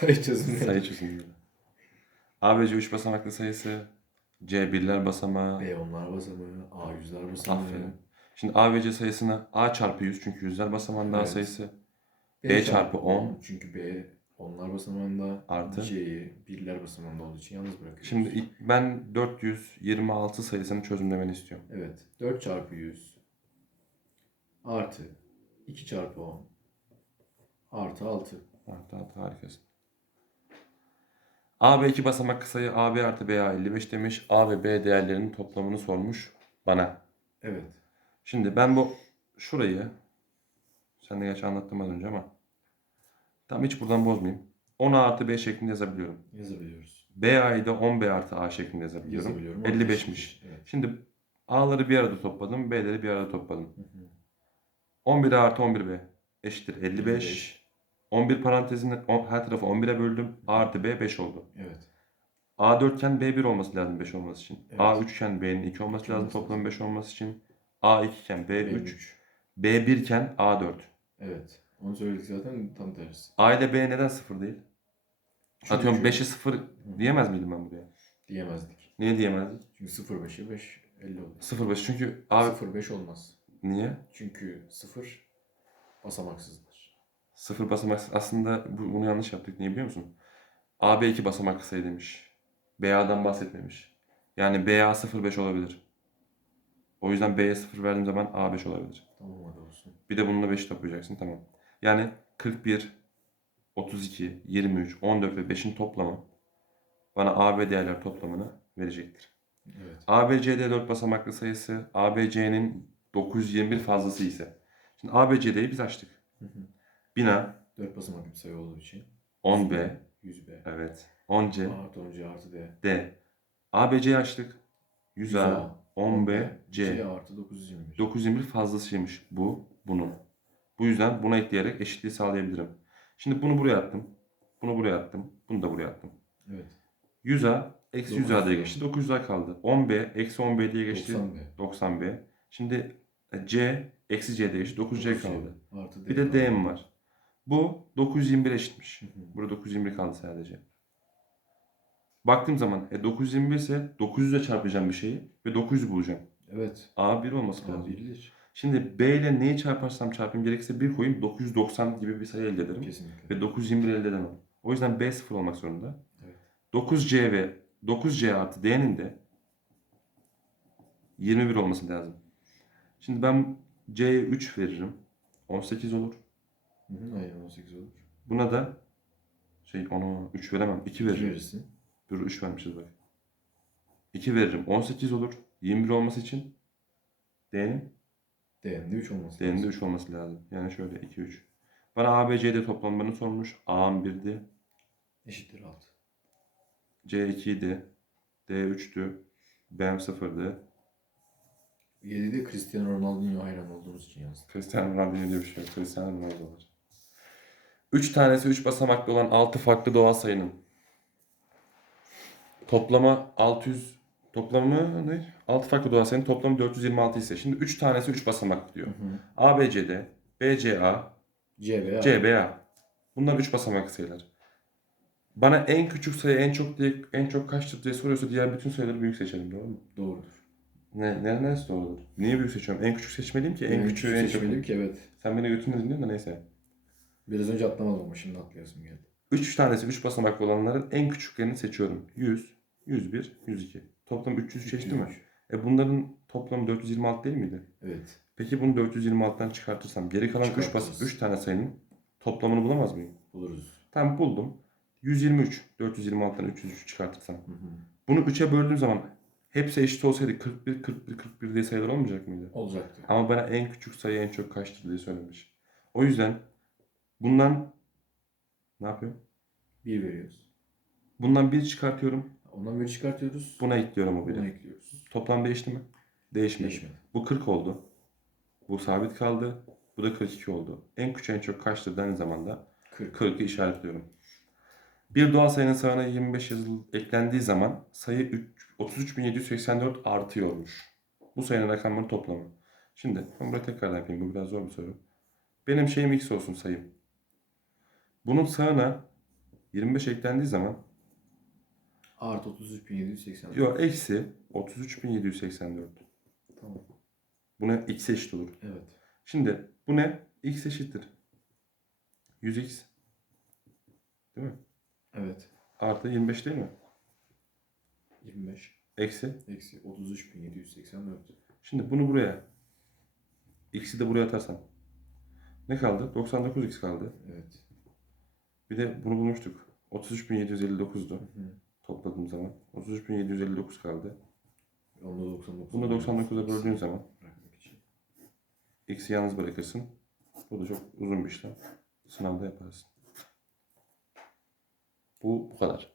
Sayı çözümleri. Sayı çözümleri. ABC 3 basamaklı sayısı. C birler basamağı. B onlar basamağı, A yüzler basamağı. Aferin. Şimdi A ve C sayısını A çarpı 100 çünkü yüzler basamağında A Evet. sayısı. B çarpı 10. Çünkü B onlar basamağında Artı. C'yi birler basamağında olduğu için yalnız bırakıyoruz. Şimdi ben 426 sayısını çözümlemeni istiyorum. Evet. 4 çarpı 100 artı 2 çarpı 10 artı 6. Artı artı harikasın. A ve 2 basamak sayı AB artı BA 55 demiş. A ve B değerlerinin toplamını sormuş bana. Evet. Şimdi ben bu şurayı sen de geç anlattım az önce ama tam hiç buradan bozmayayım. 10 artı B şeklinde yazabiliyorum. Yazabiliyoruz. BA'yı da 10B artı A şeklinde yazabiliyorum. Yazabiliyorum. 55'miş. Evet. Şimdi A'ları bir arada topladım. B'leri bir arada topladım. Hı hı. 11 artı 11B eşittir 55. 55. 11 parantezini on- her tarafı 11'e böldüm. A artı B 5 oldu. Evet. A 4 iken B 1 olması lazım 5 olması için. Evet. A 3 iken B'nin 2 olması lazım olması toplam 5 olması için. A 2 iken B 3. B3. B 1 iken A 4. Evet. Onu söyledik zaten tam tersi. A ile B neden 0 değil? Çünkü- Atıyorum 5'e 0 diyemez miydim ben buraya? Diyemezdik. Niye diyemezdik? Çünkü 0-5'e 5 50 olur. 0 5 çünkü A 0-5 olmaz. niye? Çünkü 0 basamaksızdır. 0 basamak aslında bu- bunu yanlış yaptık. Niye biliyor musun? AB 2 basamaklı sayı demiş. BA'dan bahsetmemiş. Yani BA 05 olabilir. O yüzden B'ye 0 verdiğim zaman A 5 olabilir. Tamam hadi olsun. Bir de bununla 5 toplayacaksın tamam. Yani 41, 32, 23, 14 ve 5'in toplamı bana AB değerler toplamını verecektir. Evet. ABCD 4 basamaklı sayısı ABC'nin 921 fazlası ise. Şimdi ABCD'yi biz açtık. Hı hı. Bina 4 basamaklı bir sayı olduğu için. 10B 100B. evet 10C Artı 10C artı D. D. ABC'yi açtık. 100A 10B C. C artı 921. 921 fazlasıymış bu bunun. Bu yüzden buna ekleyerek eşitliği sağlayabilirim. Şimdi bunu buraya attım. Bunu buraya attım. Bunu da buraya attım. Evet. 100A eksi 100A diye 900A. geçti. 900A kaldı. 10B eksi 10B diye geçti. 90B. 90B. Şimdi e, C eksi C diye geçti. 9C kaldı. Artı D. Bir de D'm var. Bu 921 eşitmiş. Hı hı. Burada 921 kaldı sadece. Baktığım zaman e, 921 ise 900'e çarpacağım bir şeyi ve 900 bulacağım. Evet. A 1 olması A lazım. birdir. Şimdi B ile neyi çarparsam çarpayım gerekirse 1 koyayım 990 gibi bir sayı elde ederim. Kesinlikle. Ve 921 elde edemem. O yüzden B 0 olmak zorunda. Evet. 9C ve 9C artı D'nin de 21 olması lazım. Şimdi ben C'ye 3 veririm. 18 olur. Hı hı, aynen 18 olur. Buna da şey ona 3 veremem. 2 2 veririm. verirsin. Dur 3 vermişiz bak. 2 veririm. 18 olur. 21 olması için D'nin D'nin de 3 olması D'nin de lazım. 3 olması lazım. Yani şöyle 2 3. Bana ABCD toplamlarını sormuş. A'm 1'di. Eşittir 6. C 2'ydi. D 3'tü. B'm 0'dı. 7'de Cristiano Ronaldo'ya hayran olduğumuz için yazdım. Cristiano Ronaldo diye bir şey yok. Cristiano Ronaldo var. 3 tanesi 3 basamaklı olan 6 farklı doğal sayının toplamı 600 toplamı ne? 6 farklı doğal sayının toplamı 426 ise şimdi 3 tanesi 3 basamaklı diyor. Hı hı. ABCD, BCA, C veya CBA. Bunlar 3 basamaklı sayılar. Bana en küçük sayı en çok diye en çok kaçtır diye soruyorsa diğer bütün sayıları büyük seçelim doğru mu? Doğrudur. Ne, ne neresi doğrudur? Niye büyük seçiyorum? En küçük seçmeliyim ki en Ben küçüğü en çok. seçmedim ki evet. Sen beni götürmedin diyorsun da neyse. Biraz önce atlamadım ama şimdi atlayasım geldi. 3 tanesi 3 basamaklı olanların en küçüklerini seçiyorum. 100, 101, 102. Toplam 300 çeşitli mi? 303. E bunların toplamı 426 değil miydi? Evet. Peki bunu 426'dan çıkartırsam geri kalan 3 bas Çıkartırız. 3 tane sayının toplamını bulamaz mıyım? Buluruz. Tam buldum. 123. 426'dan 303 çıkartırsam. Hı hı. Bunu 3'e böldüğüm zaman hepsi eşit olsaydı 41, 41, 41 diye sayılar olmayacak mıydı? Olacaktı. Ama bana en küçük sayı en çok kaçtır diye söylemiş. O yüzden bundan ne yapıyor? 1 veriyoruz. Bundan 1 çıkartıyorum. Ondan biri çıkartıyoruz. Buna ekliyorum o Buna biri. ekliyoruz. Toplam değişti mi? Değişmedi. Değişmedi. Bu 40 oldu. Bu sabit kaldı. Bu da 42 oldu. En küçük en çok kaçtır dendiği zaman da 40. 40'ı işaretliyorum. Bir doğal sayının sağına 25 yazılı eklendiği zaman sayı üç- 33.784 artıyormuş. Bu sayının rakamları toplamı. Şimdi ben buraya tekrardan yapayım. Bu biraz zor bir soru. Benim şeyim x olsun sayım. Bunun sağına 25 eklendiği zaman Artı 33.780. yok eksi 33.784. Tamam. Buna x eşit olur. Evet. Şimdi bu ne? x eşittir. 100x. Değil mi? Evet. Artı 25 değil mi? 25. Eksi. Eksi 33.784. Şimdi bunu buraya. X'i de buraya atarsam. Ne kaldı? 99x kaldı. Evet. Bir de bunu bulmuştuk. 33.759'du. Hı hı. Topladığım zaman. 33.759 kaldı. Onda 99. Bunu 99'a böldüğün zaman x'i yalnız bırakırsın. Bu da çok uzun bir işlem. Sınavda yaparsın. Bu bu kadar.